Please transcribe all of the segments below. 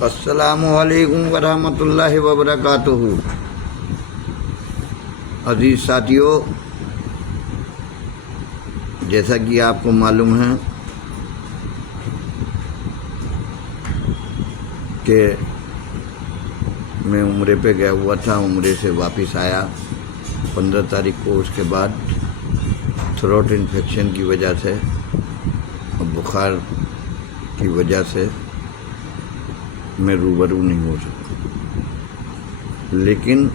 अस्सलामुअलैकुम वरहमतुल्लाहि वबरकातुहू। अजीज़ साथियों, जैसा कि आपको मालूम है कि मैं उम्रे पे गया हुआ था, उम्रे से वापस आया 15 तारीख को। उसके बाद थ्रोट इन्फेक्शन की वजह से और बुखार की वजह से मैं रूबरू नहीं हो सका, लेकिन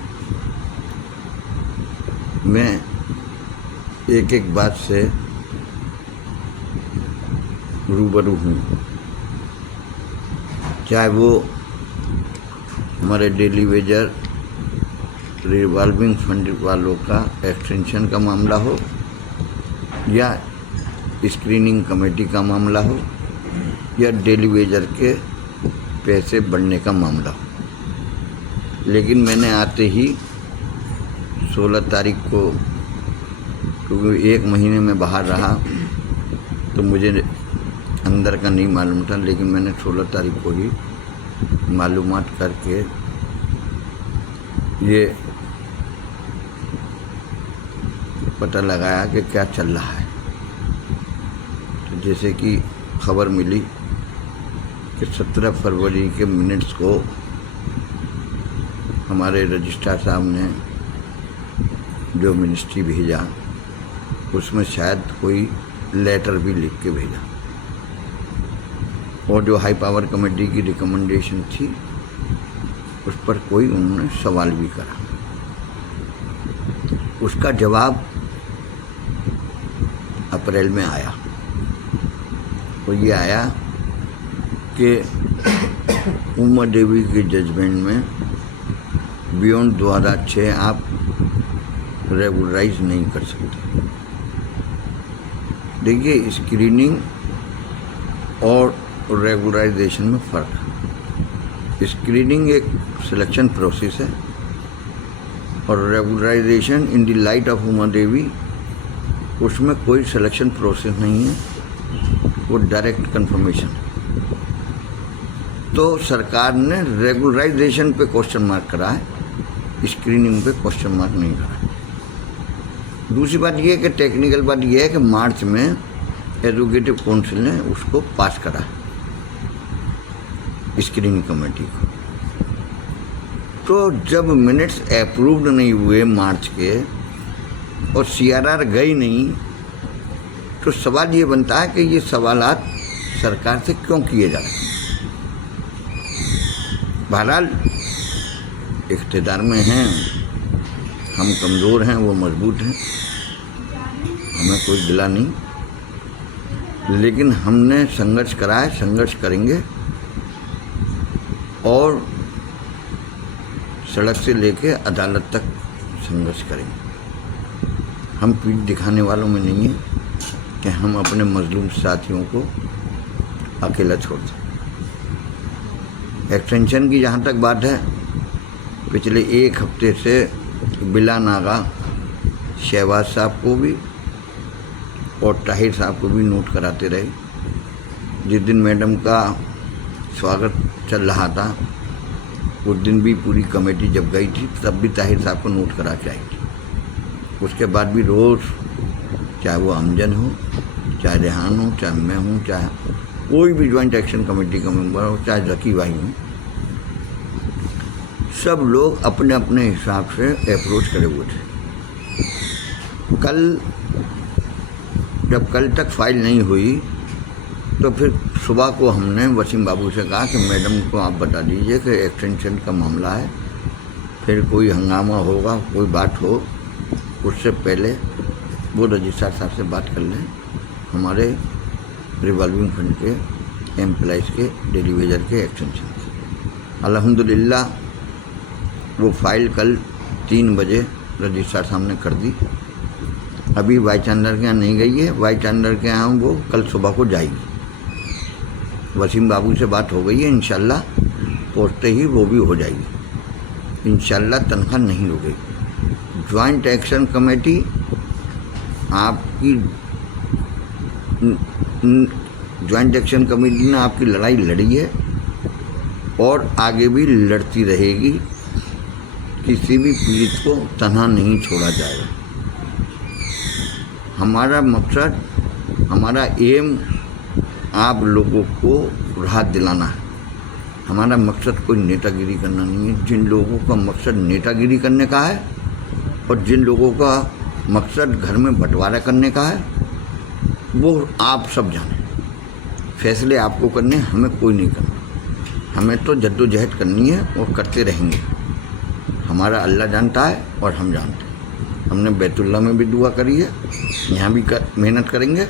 मैं एक एक बात से रूबरू हूँ। चाहे वो हमारे डेली वेजर रिवॉल्विंग फंड वालों का एक्सटेंशन का मामला हो या स्क्रीनिंग कमेटी का मामला हो या डेली वेजर के पैसे बढ़ने का मामला हो। लेकिन मैंने आते ही 16 तारीख को, क्योंकि एक महीने में बाहर रहा तो मुझे अंदर का नहीं मालूम था, लेकिन मैंने 16 तारीख को ही मालूमात करके ये पता लगाया कि क्या चल रहा है। तो जैसे कि खबर मिली कि 17 फरवरी के मिनट्स को हमारे रजिस्ट्रार साहब ने जो मिनिस्ट्री भेजा, उसमें शायद कोई लेटर भी लिख के भेजा, और जो हाई पावर कमेटी की रिकमेंडेशन थी उस पर कोई उन्होंने सवाल भी करा। उसका जवाब अप्रैल में आया, और ये आया कि उमा देवी के जजमेंट में बियॉन्ड 2006 आप रेगुलराइज नहीं कर सकते। देखिए, स्क्रीनिंग और रेगुलराइजेशन में फ़र्क है। स्क्रीनिंग एक सिलेक्शन प्रोसेस है और regularization in the light of Uma Devi, उसमें कोई सिलेक्शन प्रोसेस नहीं है, वो डायरेक्ट कंफर्मेशन है। तो सरकार ने रेगुलराइजेशन पे क्वेश्चन मार्क करा है, स्क्रीनिंग पे क्वेश्चन मार्क नहीं करा। दूसरी बात यह है कि टेक्निकल बात यह है कि मार्च में एजुकेटिव काउंसिल ने उसको पास करा स्क्रीनिंग कमेटी को। तो जब मिनट्स अप्रूव्ड नहीं हुए मार्च के और CRR गई नहीं, तो सवाल ये बनता है कि ये सवालात सरकार से क्यों किए जा रहे हैं। बहरहाल इख्तियार में हैं, हम कमज़ोर हैं, वो मजबूत हैं, हमें कोई गिला नहीं, लेकिन हमने संघर्ष करा है, संघर्ष करेंगे और सड़क से लेके अदालत तक संघर्ष करेंगे। हम पीठ दिखाने वालों में नहीं है कि हम अपने मजलूम साथियों को अकेला छोड़ दें। एक्सटेंशन की जहाँ तक बात है, पिछले एक हफ्ते से बिला नागा शहबाज साहब को भी और ताहिर साहब को भी नोट कराते रहे। जिस दिन मैडम का स्वागत चल रहा था उस दिन भी पूरी कमेटी जब गई थी तब भी ताहिर साहब को नोट करा के आई थी। उसके बाद भी रोज़, चाहे वो अमजद हो, चाहे रेहान हो, चाहे मैं हूँ, चाहे कोई भी ज्वाइंट एक्शन कमेटी का मेंबर हो, चाहे जकी भाई हो, सब लोग अपने अपने हिसाब से अप्रोच करे हुए थे। जब कल तक फाइल नहीं हुई तो फिर सुबह को हमने वसीम बाबू से कहा कि मैडम को आप बता दीजिए कि एक्सटेंशन का मामला है, फिर कोई हंगामा होगा, कोई बात हो, उससे पहले वो रजिस्ट्रार साहब से बात कर लें, हमारे रिवॉल्विंग फंड के एम्प्लॉइज़ के डेली वेजर के एक्सटेंशन के। अल्हम्दुलिल्लाह वो फाइल कल 3 बजे रजिस्ट्रार साहब ने कर दी। अभी वाई चांदर के यहाँ नहीं गई है, वाई चांदर के यहाँ वो कल सुबह को जाएगी। वसीम बाबू से बात हो गई है, इंशाल्लाह पहुँचते ही वो भी हो जाएगी। इंशाल्लाह तनख्वाह नहीं रुकेगी। ज्वाइंट एक्शन कमेटी आपकी ज्वाइंट एक्शन कमेटी ने आपकी लड़ाई लड़ी है और आगे भी लड़ती रहेगी। किसी भी पीड़ित को तन्हा नहीं छोड़ा जाएगा। हमारा मकसद, हमारा एम आप लोगों को राहत दिलाना है। हमारा मकसद कोई नेतागिरी करना नहीं है। जिन लोगों का मकसद नेतागिरी करने का है और जिन लोगों का मकसद घर में बंटवारा करने का है, वो आप सब जाने। फैसले आपको करने, हमें कोई नहीं करना। हमें तो जद्दोजहद करनी है और करते रहेंगे। हमारा अल्लाह जानता है और हम जानते हैं। हमने बैतुल्लाह में भी दुआ करी है, यहाँ भी मेहनत करेंगे।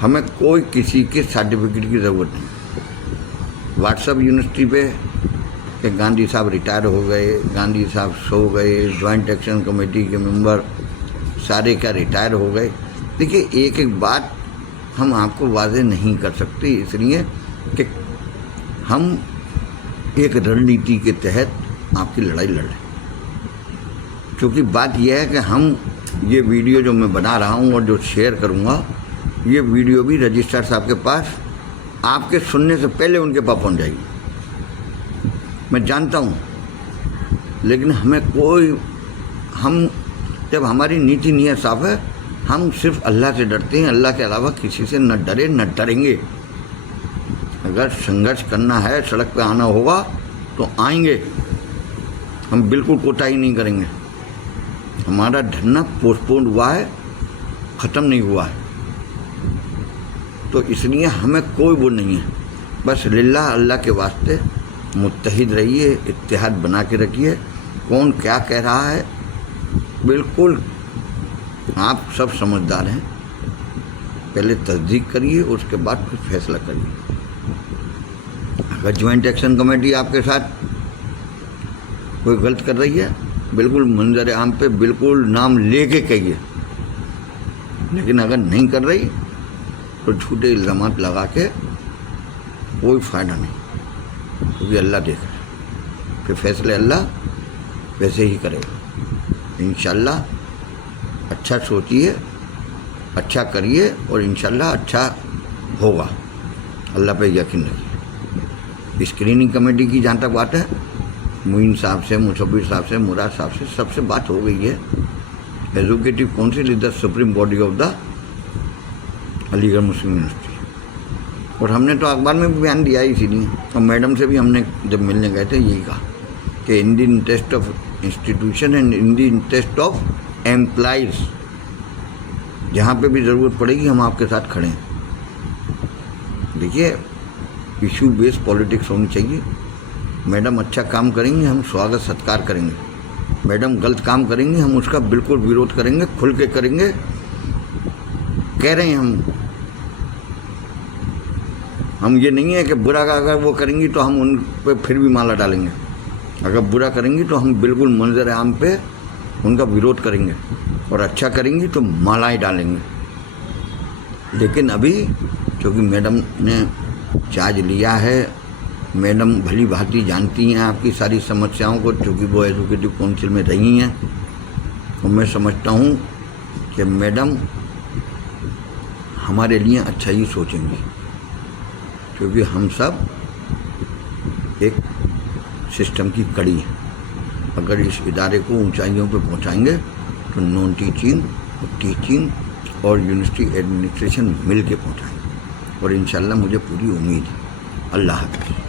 हमें कोई किसी के सर्टिफिकेट की ज़रूरत नहीं। व्हाट्सएप यूनिवर्सिटी पे कि गांधी साहब रिटायर हो गए, गांधी साहब सो गए, जॉइंट एक्शन कमेटी के मेंबर सारे क्या रिटायर हो गए। देखिए, एक एक बात हम आपको वाज़ेह नहीं कर सकते, इसलिए कि हम एक रणनीति के तहत आपकी लड़ाई लड़ रहे हैं। क्योंकि बात यह है कि हम ये वीडियो जो मैं बना रहा हूँ और जो शेयर करूँगा, ये वीडियो भी रजिस्ट्रार साहब के पास आपके सुनने से पहले उनके पास पहुँच जाएगी। मैं जानता हूँ, लेकिन हम जब हमारी नीति नियत साफ है, हम सिर्फ अल्लाह से डरते हैं। अल्लाह के अलावा किसी से न डरे न डरेंगे। अगर संघर्ष करना है, सड़क पे आना होगा तो आएंगे। हम बिल्कुल कोताही नहीं करेंगे। हमारा धरना पोस्टपोन हुआ है, ख़त्म नहीं हुआ है। तो इसलिए हमें कोई वो नहीं है। बस लिल्लाह अल्लाह के वास्ते मुत्तहिद रहिए, इत्तेहाद बना के रखिए। कौन क्या कह रहा है, बिल्कुल आप सब समझदार हैं। पहले तस्दीक करिए, उसके बाद फिर फैसला करिए। अगर ज्वाइंट एक्शन कमेटी आपके साथ कोई गलत कर रही है, बिल्कुल मंजर आम पे बिल्कुल नाम लेके कहिए। लेकिन अगर नहीं कर रही तो झूठे इल्ज़ामात लगा के कोई फ़ायदा नहीं, क्योंकि अल्लाह देख रहा है। फिर फैसले अल्लाह वैसे ही करेगा। इंशाल्लाह अच्छा सोचिए, अच्छा करिए और इंशाल्लाह अच्छा होगा। अल्लाह पे यकीन रखिए। स्क्रीनिंग कमेटी की जहाँ तक बात है, मुइन साहब से, मुशब्बिर साहब से, मुराद साहब से सबसे बात हो गई है। Educative council is the supreme body of the Aligarh Muslim university. और हमने तो अखबार में भी बयान दिया है इसीलिए। और मैडम से भी हमने जब मिलने गए थे यही कहा कि in the interest of institution and in the interest of employees, जहाँ पे भी ज़रूरत पड़ेगी हम आपके साथ खड़े हैं। देखिए, इशू बेस्ड पॉलिटिक्स होनी चाहिए। मैडम अच्छा काम करेंगे, हम स्वागत सत्कार करेंगे। मैडम गलत काम करेंगे, हम उसका बिल्कुल विरोध करेंगे, खुल के करेंगे। कह रहे हैं हम ये नहीं है कि बुरा का अगर वो करेंगी तो हम उन पे फिर भी माला डालेंगे। अगर बुरा करेंगी तो हम बिल्कुल मंजर आम पे उनका विरोध करेंगे, और अच्छा करेंगी तो मालाएं डालेंगे। लेकिन अभी क्योंकि मैडम ने चार्ज लिया है, मैडम भली भांति जानती हैं आपकी सारी समस्याओं को, क्योंकि वो एजुकेटिव काउंसिल में रही हैं। और मैं समझता हूँ कि मैडम हमारे लिए अच्छा ही सोचेंगी, क्योंकि हम सब एक सिस्टम की कड़ी है। अगर इस इदारे को ऊंचाइयों पर पहुंचाएंगे तो नॉन टीचिंग, टीचिंग और यूनिवर्सिटी एडमिनिस्ट्रेशन मिल के पहुँचाएँगे। और इंशाल्लाह मुझे पूरी उम्मीद है। अल्लाह हाफ़िज़।